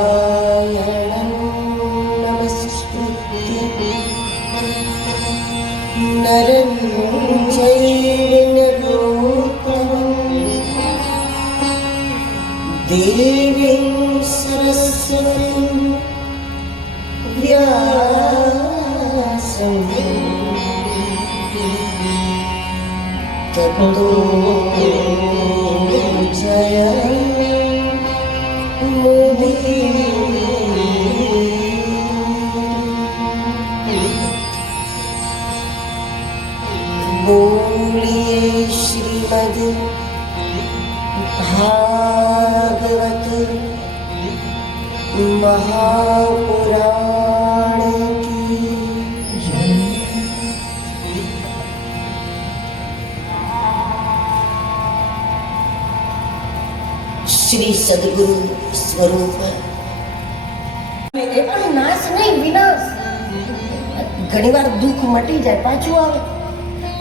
नारायणं नमस्कृत्य नरं चैव नरोत्तमं देवीं सरस्वतीं व्यासं ततो बोलिए श्रीमद् भागवत महापुराण की जय। श्री सद्गुरु स्वरूप એ પણ નાશ નહીં, વિનાશ. ઘણી વાર દુઃખ મટી જાય, પાછું આવે,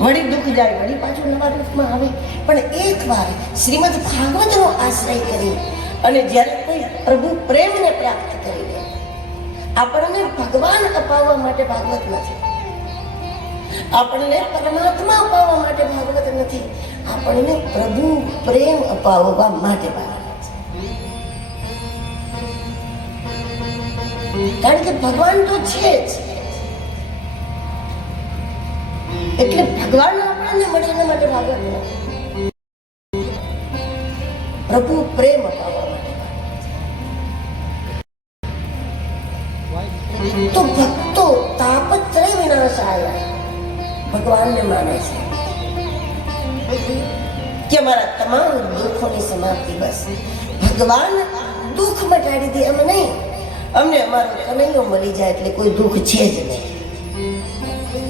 વળી દુઃખ જાય, વળી પાછું નવા રૂપમાં આવે. પણ એકવાર શ્રીમદ ભાગવતનો આશ્રય કરી અને જ્યારે કોઈ પ્રભુ પ્રેમને પ્રાપ્ત કરી લે, આપણને ભગવાન અપાવવા માટે ભાગવત નથી, આપણને પરમાત્મા અપાવવા માટે ભાગવત નથી, આપણને પ્રભુ પ્રેમ અપાવવા માટે ભાગવત. કારણ કે ભગવાન તો છે જ, એટલે ભગવાન આપણને મળે એના માટે ભાગવત નથી, પ્રભુ પ્રેમ અપાવવા માટે. તો ભક્તો તાપત્રય વિનાશાય ભગવાનને માને છે કે અમારા તમામ દુઃખોની સમાપ્તિ બસ ભગવાન દુઃખ મટાડી દે એમ નહીં, અમને અમારો કનૈયો મળી જાય એટલે કોઈ દુઃખ છે જ નહીં,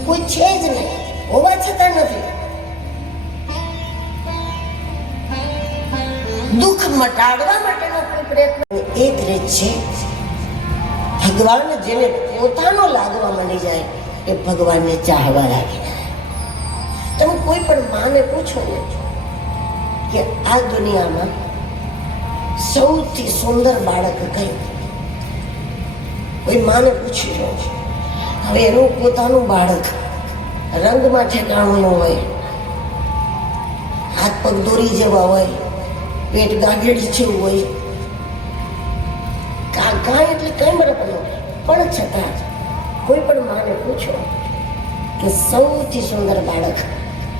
કોઈ છે જ નહીં, હોવા છતાં નથી. દુઃખ મટાડવા માટેનો કોઈ પ્રયત્ન. એક રીત છે, ભગવાન જેને પોતાનો લાગવા મળી જાય એ ભગવાનને ચાહવા લાગી જાય. તમે કોઈ પણ માને પૂછો ને કે આ દુનિયામાં સૌથી સુંદર બાળક કયું, કોઈ માને પૂછી લો, હવે એનું પોતાનું બાળક રંગમાં ઠેકાણું ન હોય, હાથ પગ દોરી જેવા હોય, પેટ ગાંઠેડી જેવું હોય, કાંઈ એટલે કઈ બરાબર, પણ છતાં કોઈ પણ માને પૂછો કે સૌથી સુંદર બાળક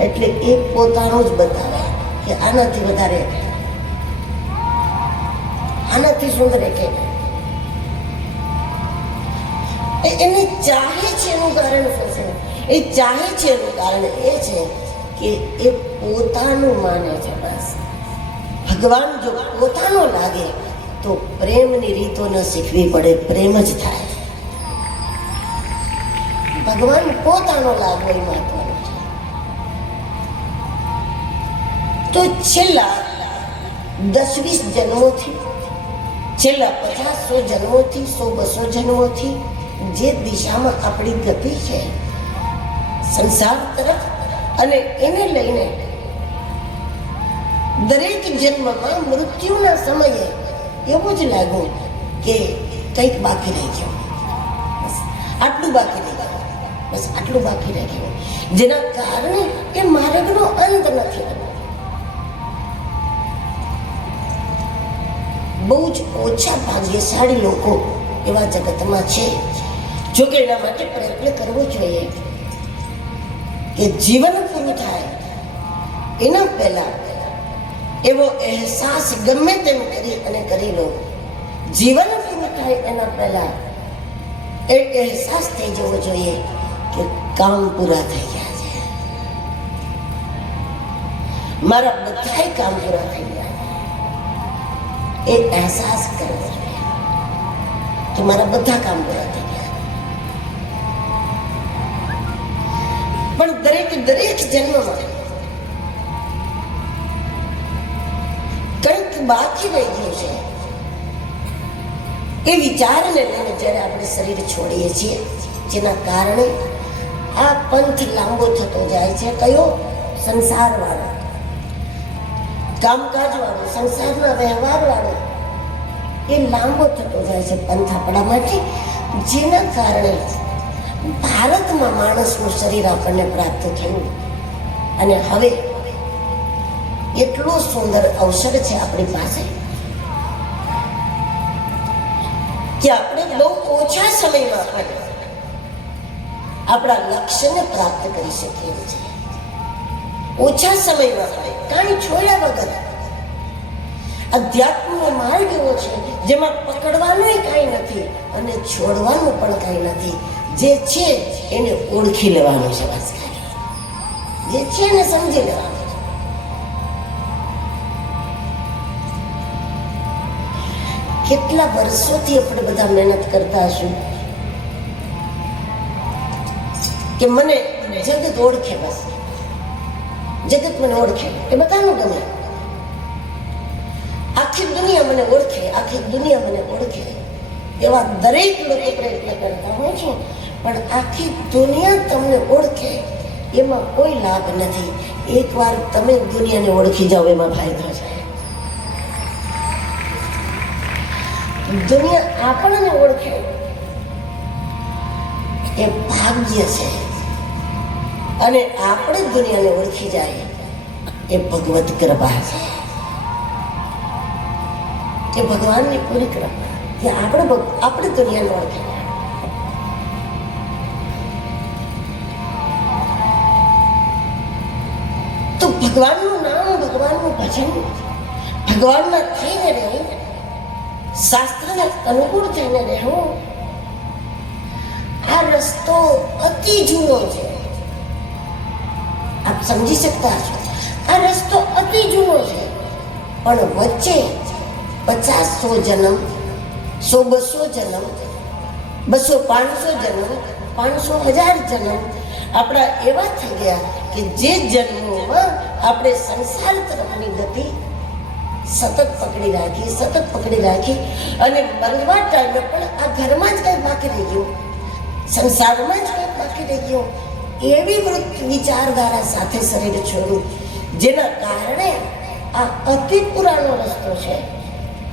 એટલે એ પોતાનું જ બતાવે કે આનાથી વધારે, આનાથી સુંદર કે એને ચાહે છે. એનું કારણ શું છે? એ ચાહે છે એનું કારણ એ છે કે એ પોતાનું માને છે. બસ ભગવાન જો પોતાનો લાગે તો પ્રેમની રીતો ન શીખવી પડે, પ્રેમ જ થાય. ભગવાન પોતાનો લાગવો એ મહત્વનું છે. તો છેલ્લા 10-20 જન્મોથી, છેલ્લા 50-100 જન્મોથી, 100-200 જન્મોથી જે દિશામાં આપણી ગતિ છે સંસાર તરફ, અને એને લઈને દરેક જન્મમાં મૃત્યુના સમયે એવું જ લાગ્યું કે કંઈક બાકી રહી ગયું, બસ આટલું બાકી રહી ગયું, બસ આટલું બાકી રહી ગયું, જેના કારણે એ માર્ગનો અંત નથી. બહુ જ ઓછા ભાગ્યશાળી લોકો એવા જગતમાં છે. જોકે એના માટે પ્રયત્ન કરવો જોઈએ કે જીવન પૂરું થાય એના પહેલા એવો અહેસાસ ગમે તેમ કરી લો, જીવન પૂરું થાય એના પહેલા એ અહેસાસ થઈ જવો જોઈએ કે કામ પૂરા થઈ ગયા છે, મારા બધા કામ પૂરા થઈ ગયા, એ અહેસાસ કરવો જોઈએ કે મારા બધા કામ પૂરા થઈ ગયા. પણ દરેક જન્મમાં કંઈક બાકી રહી ગયું છે. એ વિચારને લઈને જ્યારે આપણે શરીર છોડીએ છીએ, જેના કારણે આ પંથ લાંબો થતો જાય છે. કયો? સંસાર વાળો, કામકાજ વાળો, સંસારના વ્યવહાર વાળો, એ લાંબો થતો જાય છે પંથ આપણા માટે. જેના કારણે ભારતમાં માણસનું શરીર આપણને પ્રાપ્ત થયું અને હવે એટલો સુંદર અવસર છે આપણી પાસે કે આપણે બહુ ઓછા સમયમાં પણ આપણા લક્ષ્યને પ્રાપ્ત કરી શકીએ છીએ. ઓછા સમયમાં પણ કાંઈ છોડ્યા વગર. અધ્યાત્મનો માર્ગ એવો છે જેમાં પકડવાનું કાંઈ નથી અને છોડવાનું પણ કાંઈ નથી. જે છે એને ઓળખી લેવાનું છે, બસ ખાલી જે છે એને સમજી લેવાનું. કેટલા વર્ષોથી આપણે બધા મહેનત કરતા હશું કે મને જગત ઓળખે, બસ જગત મને ઓળખે, એ બધાનું ગમે. આખી દુનિયા મને ઓળખે, આખી દુનિયા મને ઓળખે, એવા દરેક લોકો પ્રયત્ન કરતા હોય છે. પણ આખી દુનિયા તમને ઓળખે એમાં કોઈ લાભ નથી. એકવાર તમે દુનિયાને ઓળખી જાઓ એમાં ફાયદો છે. દુનિયા આપણને ઓળખે એ ભાગ્ય છે અને આપણે દુનિયાને ઓળખી જાય એ ભગવત કૃપા છે, એ ભગવાનની પૂરી કૃપા કે આપણે દુનિયાને ઓળખી. તો ભગવાનનું નામ, ભગવાનનું ભજન, ભગવાનના થઈને રહેવું, શાસ્ત્રને અનુકૂળ થઈને રહેવું, આ રસ્તો અતિ જૂનો છે. આપ સમજી શકતા છો, આ રસ્તો અતિ જૂનો છે. પણ વચ્ચે 50-100 જન્મ, 100-200 જન્મ, 200-500 જન્મ, 500,000 જન્મ આપણા એવા થઈ ગયા કે જે જન્મોમાં આપણે સંસાર તરફની ગતિ સતત પકડી રાખી અને મરવા ટાઈમે પણ આ ઘરમાં જ કંઈ બાકી રહી ગયું, સંસારમાં જ કંઈક બાકી રહી ગયું, એવી વિચારધારા સાથે શરીર છોડ્યું. જેના કારણે આ અતિ પુરાણો રસ્તો છે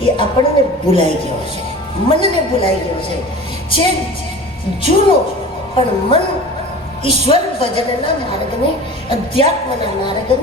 એ આપણને ભૂલાઈ ગયો છે, મનને ભૂલાઈ ગયો છે જૂનો. પણ મન ઈશ્વર ભજનના માર્ગને, અધ્યાત્મના માર્ગને